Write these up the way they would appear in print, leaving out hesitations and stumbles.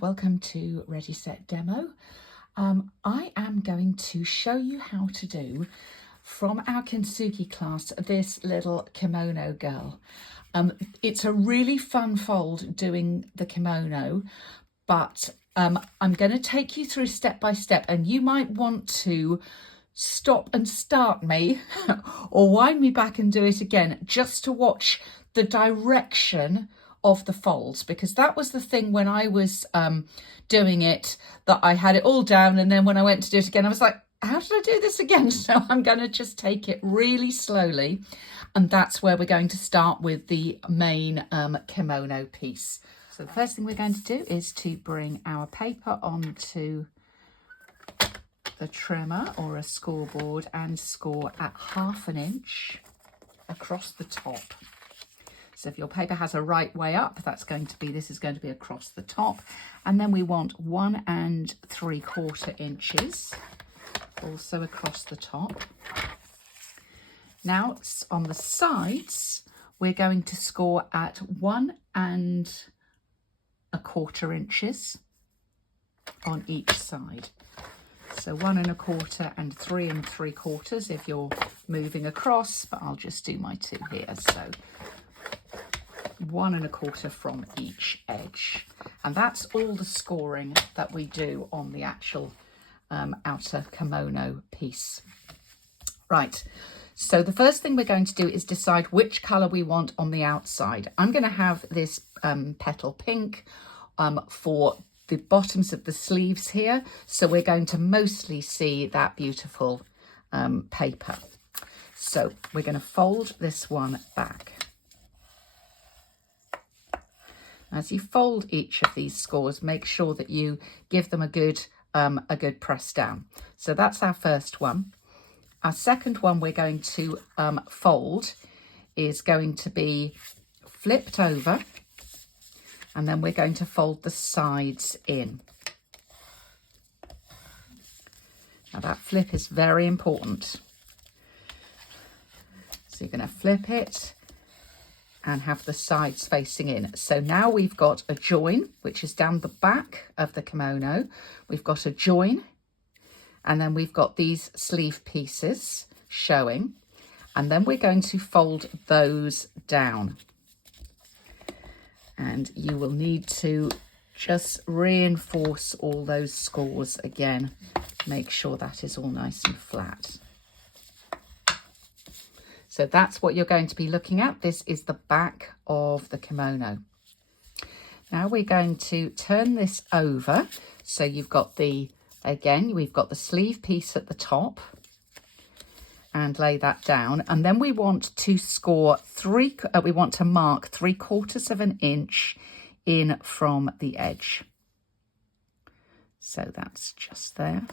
welcome to Ready Set Demo. I am going to show you how to do, from our Kintsugi class, this little kimono girl. It's a really fun fold doing the kimono, but I'm going to take you through step by step, and you might want to stop and start me or wind me back and do it again just to watch the direction of the folds, because that was the thing when I was doing it, that I had it all down, and then when I went to do it again I was like, how did I do this again? So I'm going to just take it really slowly, and that's where we're going to start with the main kimono piece. So the first thing we're going to do is to bring our paper onto the trimmer or a scoreboard and score at 1/2 inch across the top. So if your paper has a right way up, this is going to be across the top. And then we want 1 3/4 inches also across the top. Now on the sides, we're going to score at 1 1/4 inches on each side. So 1 1/4 and 3 3/4 if you're moving across, but I'll just do my 2 here. So 1 1/4 from each edge, and that's all the scoring that we do on the actual outer kimono piece. Right, so the first thing we're going to do is decide which colour we want on the outside. I'm going to have this petal pink for the bottoms of the sleeves here, so we're going to mostly see that beautiful paper. So we're going to fold this one back. As you fold each of these scores, make sure that you give them a good press down. So that's our first one. Our second one we're going to fold is going to be flipped over, and then we're going to fold the sides in. Now that flip is very important. So you're going to flip it and have the sides facing in. So now we've got a join, which is down the back of the kimono. We've got a join, and then we've got these sleeve pieces showing, and then we're going to fold those down. And you will need to just reinforce all those scores again. Make sure that is all nice and flat. So that's what you're going to be looking at. This is the back of the kimono. Now we're going to turn this over. So you've got we've got the sleeve piece at the top, and lay that down. And then we want to score we want to mark 3/4 inch in from the edge. So that's just there.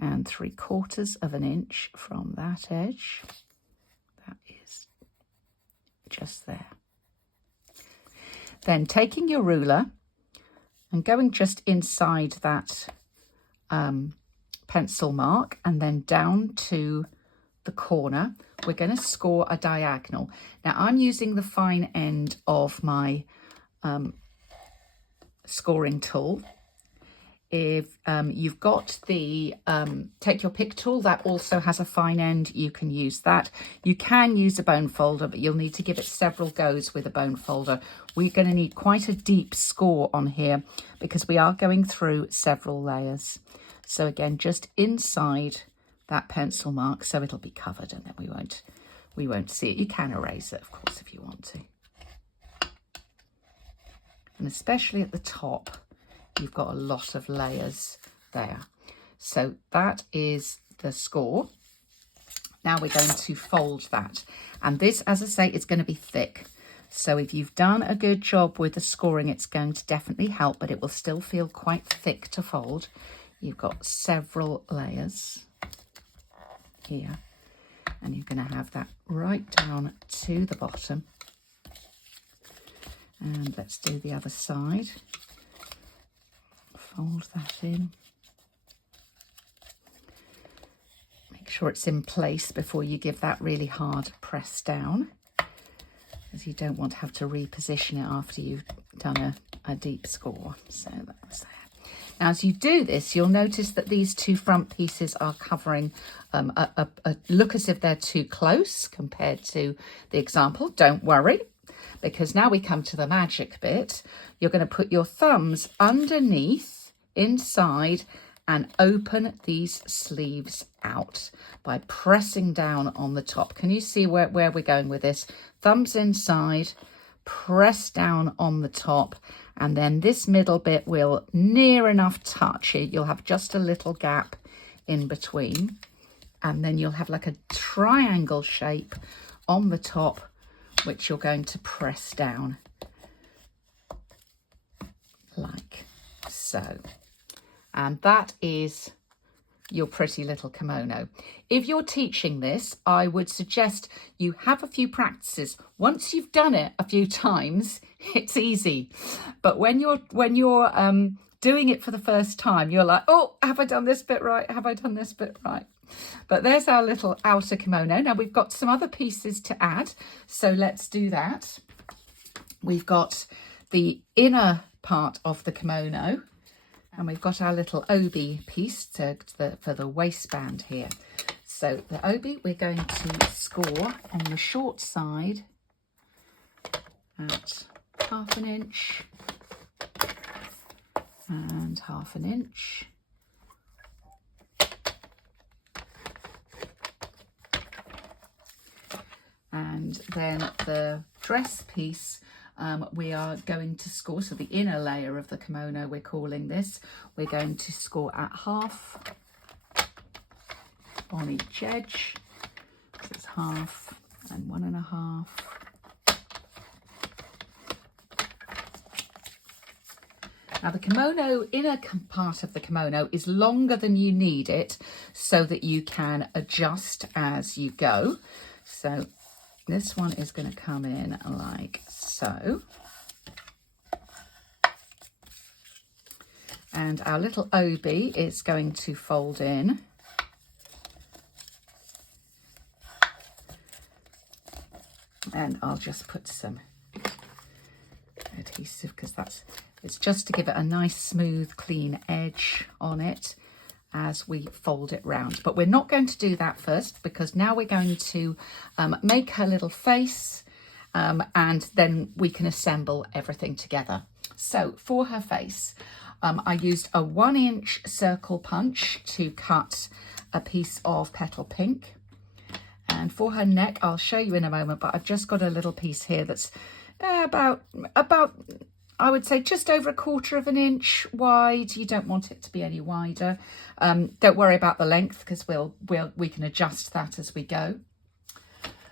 And 3/4 inch from that edge. That is just there. Then taking your ruler and going just inside that pencil mark, and then down to the corner, we're going to score a diagonal. Now I'm using the fine end of my scoring tool. If you've got the take your pick tool, that also has a fine end, you can use that. You can use a bone folder, but you'll need to give it several goes with a bone folder. We're going to need quite a deep score on here because we are going through several layers. So again, just inside that pencil mark, so it'll be covered, and then we won't see it. You can erase it, of course, if you want to. And especially at the top, you've got a lot of layers there. So that is the score. Now we're going to fold that. And this, as I say, is going to be thick. So if you've done a good job with the scoring, it's going to definitely help, but it will still feel quite thick to fold. You've got several layers here, and you're going to have that right down to the bottom. And let's do the other side. Fold that in. Make sure it's in place before you give that really hard press down, as you don't want to have to reposition it after you've done a deep score. So that's there. Now, as you do this, you'll notice that these two front pieces are covering look as if they're too close compared to the example. Don't worry, because now we come to the magic bit. You're going to put your thumbs underneath, inside, and open these sleeves out by pressing down on the top. Can you see where we're going with this? Thumbs inside, press down on the top, and then this middle bit will near enough touch it. You'll have just a little gap in between, and then you'll have like a triangle shape on the top, which you're going to press down like so. And that is your pretty little kimono. If you're teaching this, I would suggest you have a few practices. Once you've done it a few times, it's easy. But when you're doing it for the first time, you're like, oh, have I done this bit right? Have I done this bit right? But there's our little outer kimono. Now we've got some other pieces to add, so let's do that. We've got the inner part of the kimono, and we've got our little obi piece for the waistband here. So the obi, we're going to score on the short side at 1/2 inch and 1/2 inch. And then the dress piece, we are going to score, so the inner layer of the kimono, we're calling this, we're going to score at 1/2 on each edge. So it's 1/2 and 1.5. Now the kimono, inner part of the kimono is longer than you need it so that you can adjust as you go. So this one is going to come in like so. And our little obi is going to fold in. And I'll just put some adhesive because it's just to give it a nice smooth clean edge on it as we fold it round. But we're not going to do that first, because now we're going to make her little face, and then we can assemble everything together. So for her face, I used a 1-inch circle punch to cut a piece of petal pink. And for her neck, I'll show you in a moment, but I've just got a little piece here that's about I would say just over 1/4 inch wide. You don't want it to be any wider. Don't worry about the length, because we can adjust that as we go.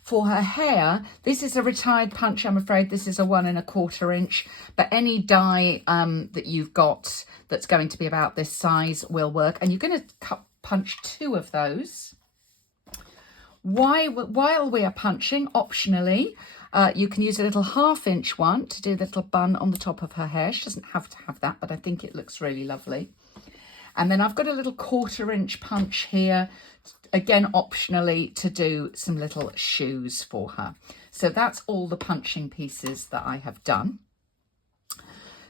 For her hair, this is a retired punch, I'm afraid. This is a 1.25 inch, but any die that you've got that's going to be about this size will work. And you're going to punch 2 of those. While we are punching, optionally, you can use a little 1/2 inch one to do a little bun on the top of her hair. She doesn't have to have that, but I think it looks really lovely. And then I've got a little 1/4 inch punch here, again, optionally, to do some little shoes for her. So that's all the punching pieces that I have done.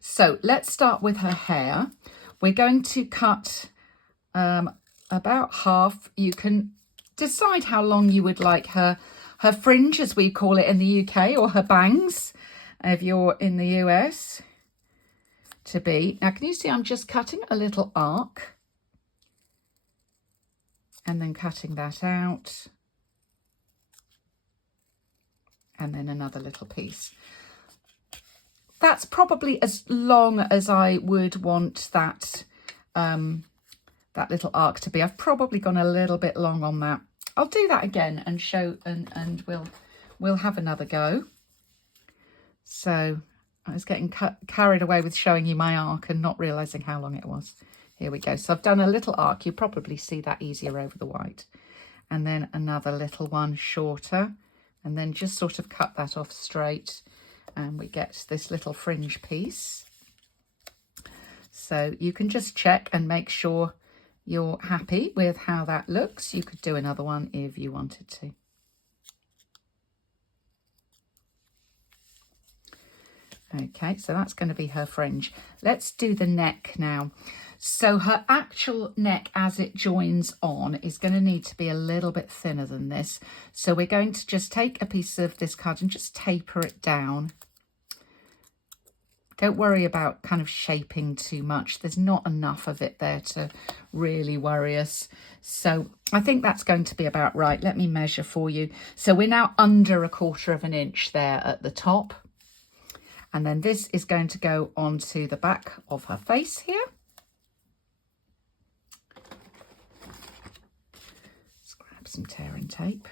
So let's start with her hair. We're going to cut about half. You can decide how long you would like her fringe, as we call it in the UK, or her bangs, if you're in the US, to be. Now, can you see I'm just cutting a little arc and then cutting that out, and then another little piece. That's probably as long as I would want that that little arc to be. I've probably gone a little bit long on that. I'll do that again and show, and we'll have another go. So I was getting carried away with showing you my arc and not realizing how long it was. Here we go. So I've done a little arc. You probably see that easier over the white. And then another little one shorter, and then just sort of cut that off straight, and we get this little fringe piece. So you can just check and make sure you're happy with how that looks. You could do another one if you wanted to. Okay, so that's going to be her fringe. Let's do the neck now. So her actual neck as it joins on is going to need to be a little bit thinner than this. So we're going to just take a piece of this card and just taper it down. Don't worry about kind of shaping too much. There's not enough of it there to really worry us. So I think that's going to be about right. Let me measure for you. So we're now under 1/4 inch there at the top. And then this is going to go onto the back of her face here. Let's grab some tearing tape.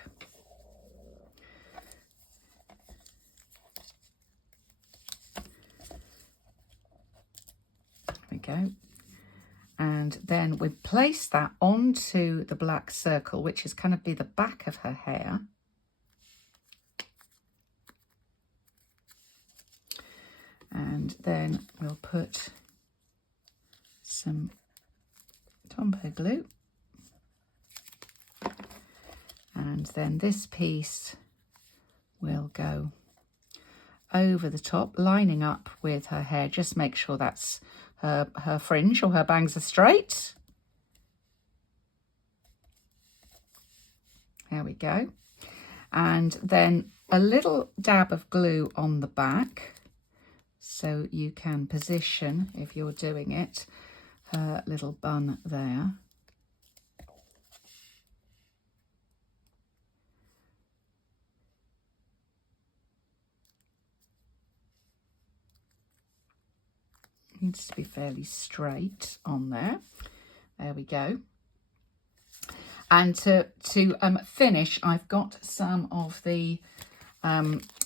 There we go. And then we place that onto the black circle, which is going to be the back of her hair. And then we'll put some Tombow glue. And then this piece will go over the top, lining up with her hair. Just make sure that's her fringe or her bangs are straight. There we go. And then a little dab of glue on the back, so you can position, if you're doing it, her little bun there. Needs to be fairly straight on there. There we go. And to finish, I've got some of the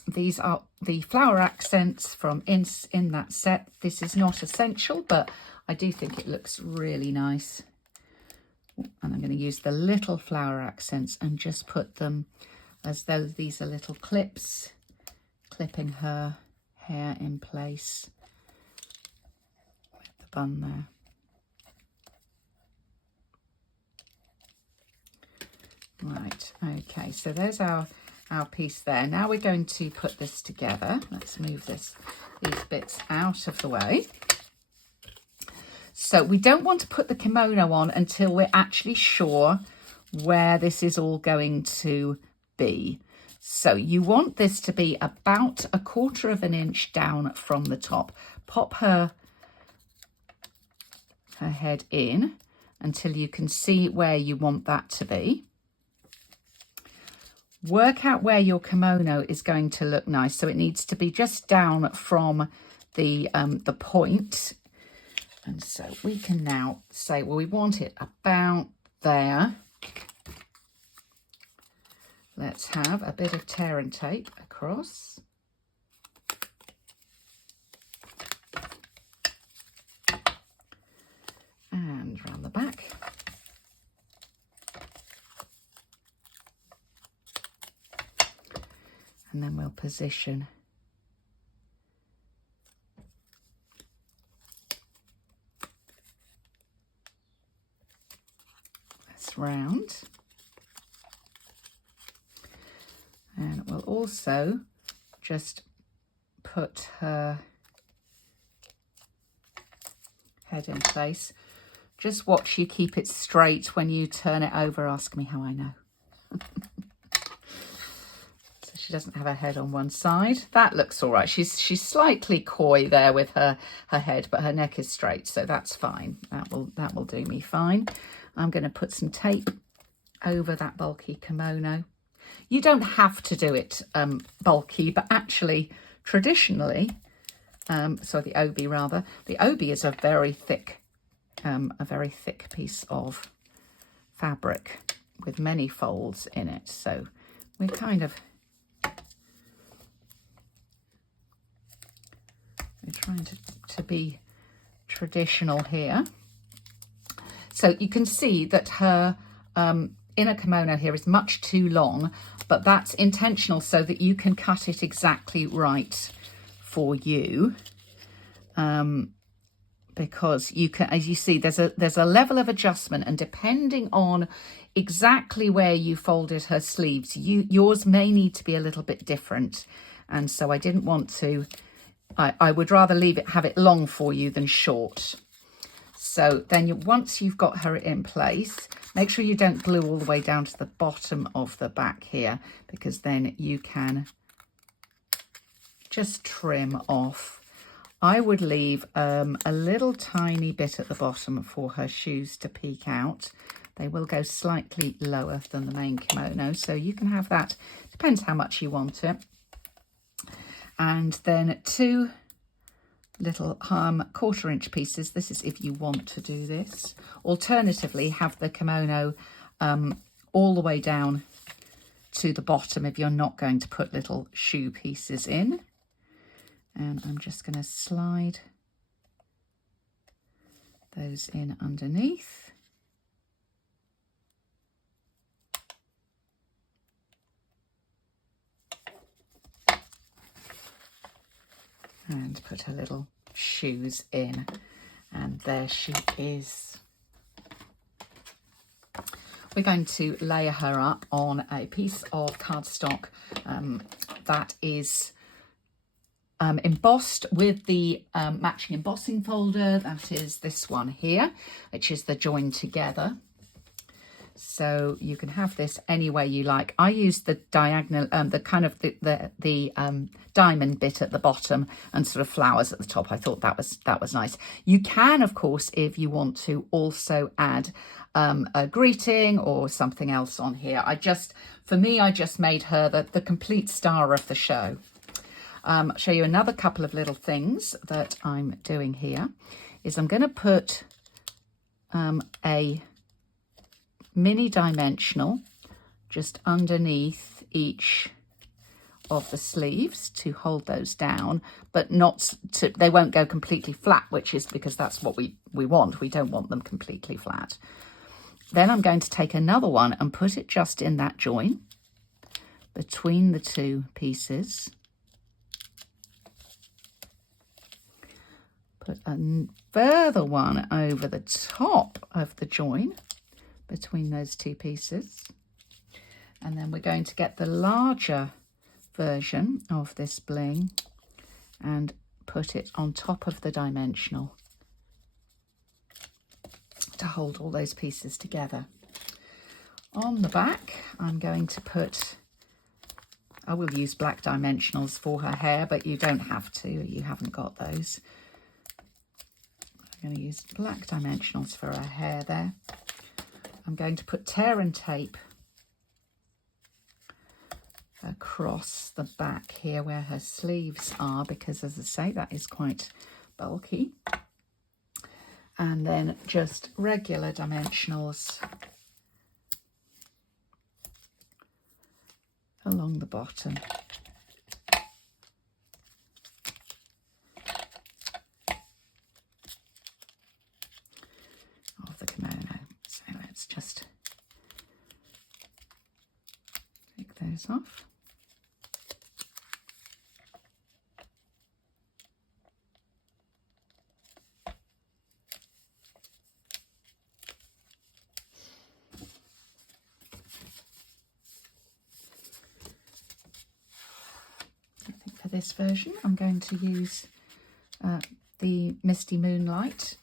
these are the flower accents from in that set. This is not essential, but I do think it looks really nice. And I'm going to use the little flower accents and just put them as though these are little clips, clipping her hair in place with the bun there. Right, okay, so there's our piece there. Now we're going to put this together. Let's move these bits out of the way. So we don't want to put the kimono on until we're actually sure where this is all going to be. So you want this to be about 1/4 inch down from the top. Pop her head in until you can see where you want that to be. Work out where your kimono is going to look nice. So it needs to be just down from the point. And so we can now say, well, we want it about there. Let's have a bit of tear and tape across. And round the back. And then we'll position this round. And we'll also just put her head in place. Just watch you keep it straight when you turn it over. Ask me how I know. She doesn't have her head on one side. That looks all right. She's slightly coy there with her head, but her neck is straight, so that's fine. That will do me fine. I'm going to put some tape over that bulky kimono. You don't have to do it bulky, but actually, traditionally, the obi rather. The obi is a very thick piece of fabric with many folds in it. So we're kind of trying to be traditional here. So you can see that her inner kimono here is much too long, but that's intentional so that you can cut it exactly right for you. Because you can, as you see, there's a level of adjustment, and depending on exactly where you folded her sleeves, yours may need to be a little bit different. And so I didn't want to I would rather have it long for you than short. So then once you've got her in place, make sure you don't glue all the way down to the bottom of the back here, because then you can just trim off. I would leave a little tiny bit at the bottom for her shoes to peek out. They will go slightly lower than the main kimono, so you can have that. Depends how much you want it. And then 2 little 1/4 inch pieces. This is if you want to do this. Alternatively, have the kimono all the way down to the bottom if you're not going to put little shoe pieces in. And I'm just going to slide those in underneath. And put her little shoes in, and there she is. We're going to layer her up on a piece of cardstock that is embossed with the matching embossing folder. That is this one here, which is the join together. So you can have this any way you like. I used the diagonal, the kind of the diamond bit at the bottom and sort of flowers at the top. I thought that was nice. You can, of course, if you want to, also add a greeting or something else on here. For me, I just made her the complete star of the show. I'll show you another couple of little things that I'm doing here. Is I'm going to put a mini dimensional just underneath each of the sleeves to hold those down, but not to, they won't go completely flat, which is because that's what we want. We don't want them completely flat. Then I'm going to take another one and put it just in that join between the 2 pieces. Put a further one over the top of the join between those 2 pieces. And then we're going to get the larger version of this bling and put it on top of the dimensional to hold all those pieces together. On the back, I'm going to put, I will use black dimensionals for her hair, but you don't have to, you haven't got those. I'm going to use black dimensionals for her hair there. I'm going to put tear and tape across the back here where her sleeves are, because as I say, that is quite bulky. And then just regular dimensionals along the bottom. Of the kimono. So let's just take those off. I think for this version I'm going to use the Misty Moonlight.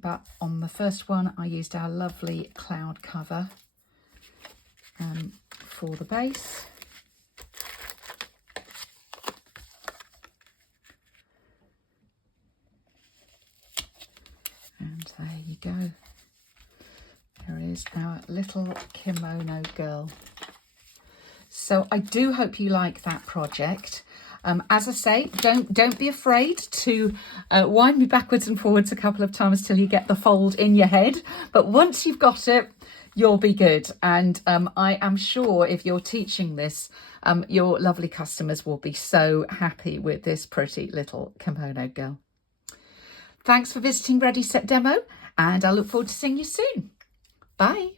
But on the first one, I used our lovely cloud cover for the base. And there you go. There is our little kimono girl. So I do hope you like that project. As I say, don't be afraid to wind me backwards and forwards a couple of times till you get the fold in your head. But once you've got it, you'll be good. And I am sure if you're teaching this, your lovely customers will be so happy with this pretty little kimono girl. Thanks for visiting Ready Set Demo, and I look forward to seeing you soon. Bye.